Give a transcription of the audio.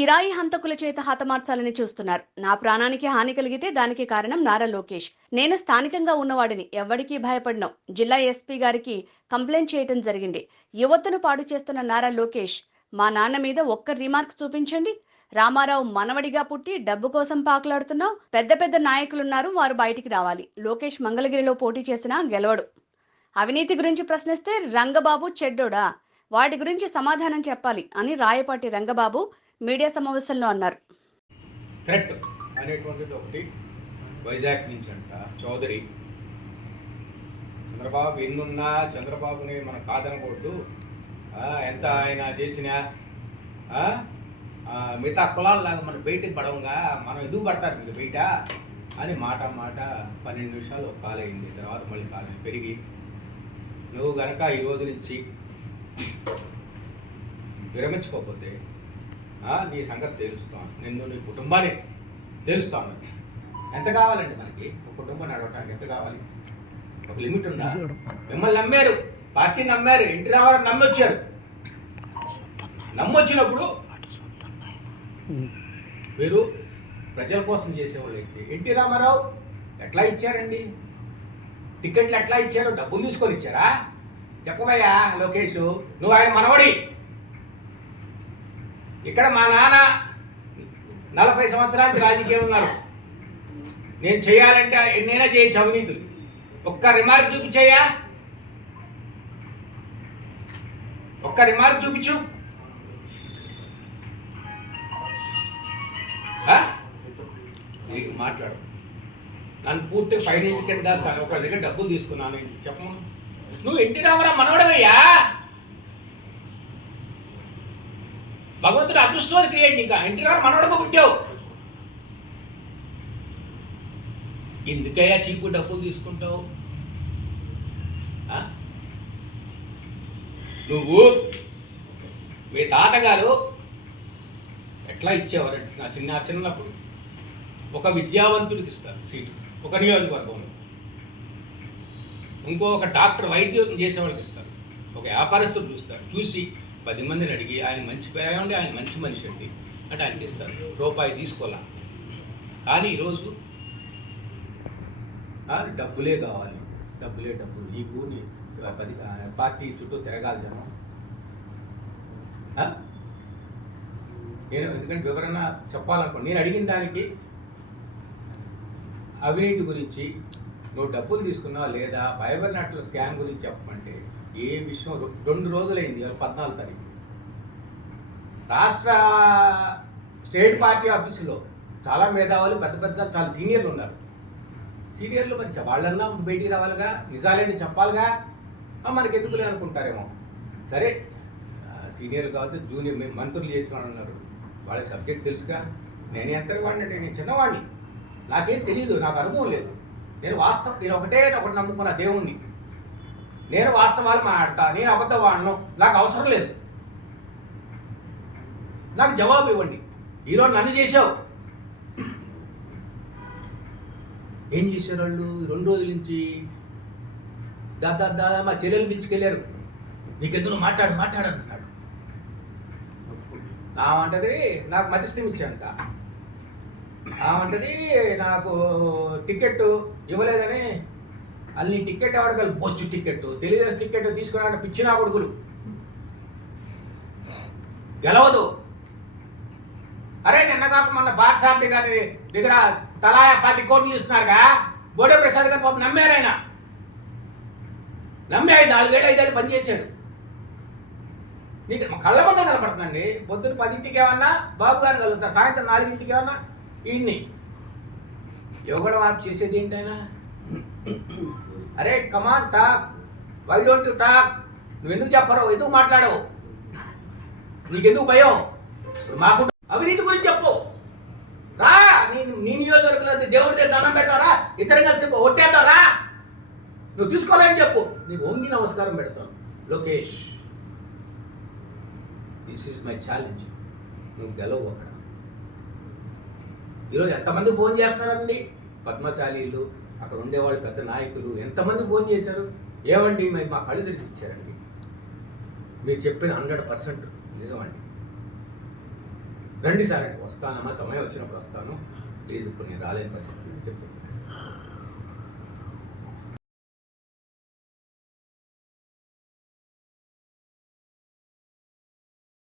కిరాయి హంతకుల చేత హతమార్చాలని చూస్తున్నారు. నా ప్రాణానికి హాని కలిగితే దానికి కారణం నారా లోకేష్. నేను స్థానికంగా ఉన్నవాడిని, ఎవ్వడికీ భయపడను. జిల్లా ఎస్పీ గారికి కంప్లైంట్ చేయటం జరిగింది. యువతను పాడు చేస్తున్న నారా లోకేష్ మా నాన్న మీద ఒక్క రిమార్క్ చూపించండి. రామారావు మనవడిగా పుట్టి డబ్బు కోసం పాకులాడుతున్నావు. పెద్ద పెద్ద నాయకులున్నారు, వారు బయటికి రావాలి. లోకేష్ మంగళగిరిలో పోటీ చేసినా గెలవడు. అవినీతి గురించి ప్రశ్నిస్తే రంగబాబు చెడ్డోడా, వాటి గురించి సమాధానం చెప్పాలి అని రాయపాటి రంగబాబు మీడియా సమావేశంలో అన్నారు. థ్రెట్ అనేటువంటిది ఒకటి వైజాగ్ నుంచి అంట చౌదరి. చంద్రబాబు ఎన్నున్నా చంద్రబాబుని మనం కాదనకూడదు. ఎంత ఆయన చేసినా మిగతా కులాలలాగా మనం బయటకు పడవంగా, మనం ఎదుగు పడతారు మీరు బయట అని మాట 12 నిమిషాలు కాల్ అయింది. తర్వాత మళ్ళీ కాల్ పెరిగి నువ్వు కనుక ఈ రోజు నుంచి విరమించుకోకపోతే నీ సంగతి తేలుస్తాను, నిన్ను నీ కుటుంబాన్ని తేలుస్తాను. ఎంత కావాలండి మనకి ఒక కుటుంబం నడవటానికి? ఎంత కావాలి? ఒక లిమిట్ ఉందా? మిమ్మల్ని నమ్మారు, పార్టీ నమ్మారు, ఎన్టీ రామారావు నమ్మొచ్చారు. నమ్మొచ్చినప్పుడు మీరు ప్రజల కోసం చేసేవాళ్ళు అయితే ఎన్టీ రామారావు ఎట్లా ఇచ్చారండి? టికెట్లు ఎట్లా ఇచ్చారు? డబ్బులు తీసుకొని ఇచ్చారా? చెప్పవయ్యా లోకేష్, నువ్వు ఆయన మనవడి. ఇక్కడ మా నాన్న 40 సంవత్సరానికి రాజకీయం ఉన్నారు. నేను చేయాలంటే ఎన్నైనా చేయొచ్చు అవినీతులు. ఒక్క రిమార్క్ చూపించయ్యా, ఒక్క రిమార్క్ చూపించు. నీకు మాట్లాడు. నన్ను పూర్తిగా ఫైనాన్స్ కింద ఒకళ్ళ దగ్గర డబ్బులు తీసుకున్నాను చెప్పము. నువ్వు ఎన్టీ రామారావు మనవడమయ్యా. భగవంతుడు అదృష్టం క్రియేట్. నీకు ఎన్టీ రామారావు మనవడగా పుట్టావు. ఎందుకయ్యా చీపు డబ్బులు తీసుకుంటావు? నువ్వు మీ తాతగారు ఎట్లా ఇచ్చేవారంటే నా చిన్నప్పుడు ఒక విద్యావంతుడికి ఇస్తారు సీటు ఒక నియోజకవర్గంలో, ఒక డాక్టర్ వైద్యం చేసేవాళ్ళకి ఇస్తారు, ఒక వ్యాపారస్తుడు చూస్తారు. చూసి 10 మందిని అడిగి ఆయన మంచి పేరు ఉండి ఆయన మంచి మనిషి అండి అంటే ఆయనకి ఇస్తారు. రూపాయి తీసుకోవాలా. కానీ ఈరోజు డబ్బులే కావాలి, డబ్బులే డబ్బులు. నీకు నీ పార్టీ చుట్టూ తిరగాలి జనం. నేను ఎందుకంటే వివరణ చెప్పాలనుకోండి. నేను అడిగిన దానికి అవినీతి గురించి నువ్వు డబ్బులు తీసుకున్నావా లేదా, ఫైబర్ నెట్ల స్కామ్ గురించి చెప్పమంటే ఏ విషయం 2 రోజులైంది. 14 తారీఖు రాష్ట్ర స్టేట్ పార్టీ ఆఫీసులో చాలా మేధావులు పెద్ద చాలా సీనియర్లు ఉన్నారు. సీనియర్లు మరి వాళ్ళన్నా బయటికి రావాలిగా, నిజాలేని చెప్పాలిగా. మనకి ఎందుకులే అనుకుంటారేమో. సరే సీనియర్లు కావద్దు, జూనియర్ మంత్రులు చేసిన ఉన్నారు, వాళ్ళకి సబ్జెక్ట్ తెలుసుగా. నేను ఎంత వాడిని అంటే నేను చిన్నవాడిని, నాకేం తెలియదు, నాకు అనుభవం లేదు. నేను ఒకటి నమ్ముకున్న దేవుణ్ణి. నేను వాస్తవాలు మాట్లాడతా, నేను అబద్ధం వాడను, నాకు అవసరం లేదు. నాకు జవాబు ఇవ్వండి. ఈరోజు నన్ను చేసావు. ఏం చేశారు వాళ్ళు 2 రోజుల నుంచి? దాదా మా చెల్లెలు పిలుచుకెళ్ళారు. నీకెందుకు మాట్లాడన్నాడు. ఆమంటది నాకు మధ్యస్థం ఇచ్చాంట. ఆమంటది నాకు టికెట్ ఇవ్వలేదని. అన్ని టికెట్ అడగలు, బొచ్చు టికెట్, తెలుగుదేశం టికెట్ తీసుకున్నాడు. పిచ్చినా కొడుకులు. గెలవదు. అరే నిన్న కాక మొన్న పాఠశాల గారి దగ్గర తలా 10 కోట్లు ఇస్తున్నారుగా. బోడే ప్రసాద్ గారు పాపం నమ్మారు. ఆయన నమ్మి 4 ఏళ్ళు 5 ఏళ్ళు పనిచేశాడు. నీకు కళ్ళ మంద కనపడుతుందండి. పొద్దున్న 10ంటికి ఏమన్నా బాబు గారిని కలుగుతారు, సాయంత్రం 4ంటికి ఏమన్నా ఈయన్ని యోగడం ఆప్ చేసేది ఏంటైనా. అరే come on talk, why don't you talk? నువ్వెందుకు చెప్పరు? ఎందుకు మాట్లాడవు? నీకెందుకు భయం? మాకు అవినీతి గురించి చెప్పు రా. నీ నియోజకవర్గంలో దేవుడి దగ్గర దండం పెడతారా? ఇద్దరం కలిసి ఒట్టేద్దారా? నువ్వు తీసుకోవాలని చెప్పు. నీకు ఓంగి నమస్కారం పెడతాను. Lokesh, this is my challenge. నువ్వు గెలవు. అక్కడ ఈరోజు ఎంతమంది ఫోన్ చేస్తారండి? పద్మశాలీలు, అక్కడ ఉండేవాళ్ళు పెద్ద నాయకులు ఎంతమంది ఫోన్ చేశారు? ఏమండి మా కళ్ళు తెరిపించారండి. మీరు చెప్పేది 100% నిజమండి. రండి సార్ అంటే వస్తానమ్మా, సమయం వచ్చినప్పుడు వస్తాను, ప్లీజ్ ఇప్పుడు నేను రాలేని పరిస్థితి చెప్తున్నాను.